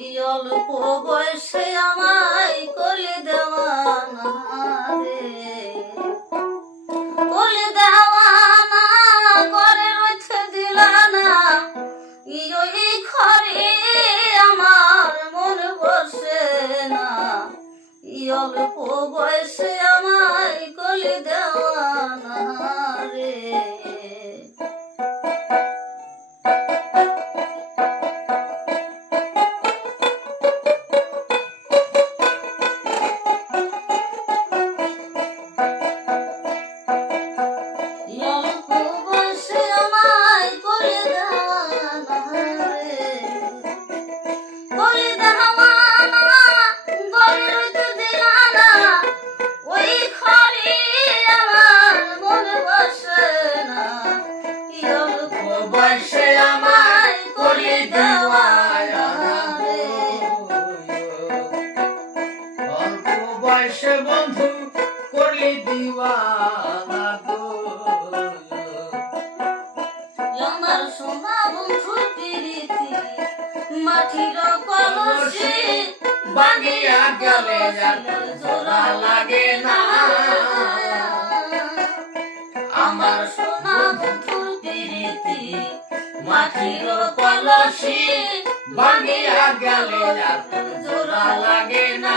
বিয়াল পোগোয় সে আমার দিওয়ানা গো আমার সোনা বন্ধুর প্রীতি, মাটির কলসে বাগিয়া গেলে জোড়া লাগে না। আমার সোনা বাগিয়া গেলে জোড়া লাগে না।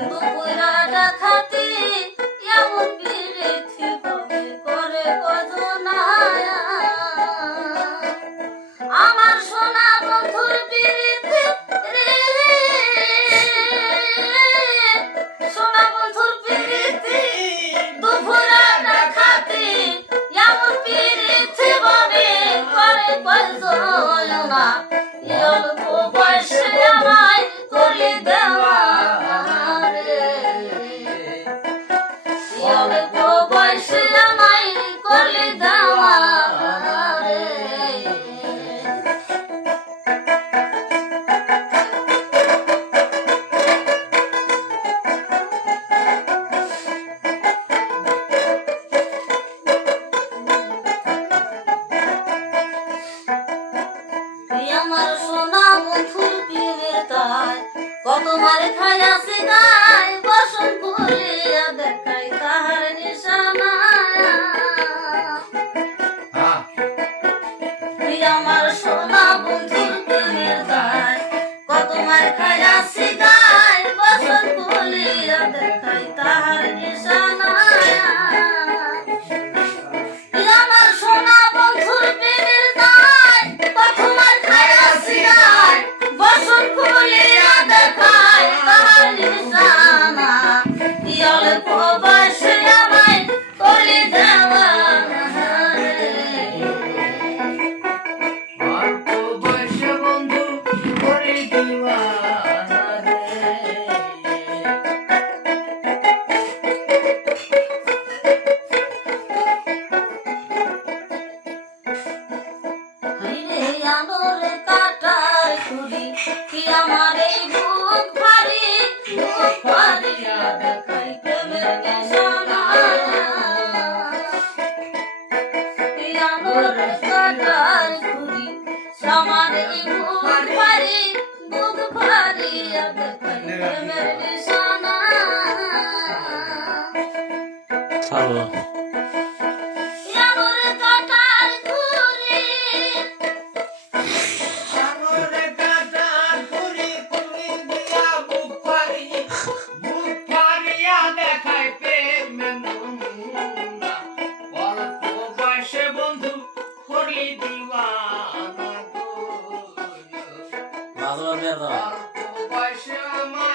দুপুরাটা খাতে এমন বিরেথি কবে করে কজনায়া আমার সোনা বন্ধুর বিরেথি রে, সোনা বন্ধুর বিরেথি দুপুরাটা খাতে এমন বিরেথি কবে করে কজনায়া আমার সোনা মধুর প্রেমের তাই কত মারে খাইয়াছি গায় বসন করিয়া দেখা Allah. Why should I?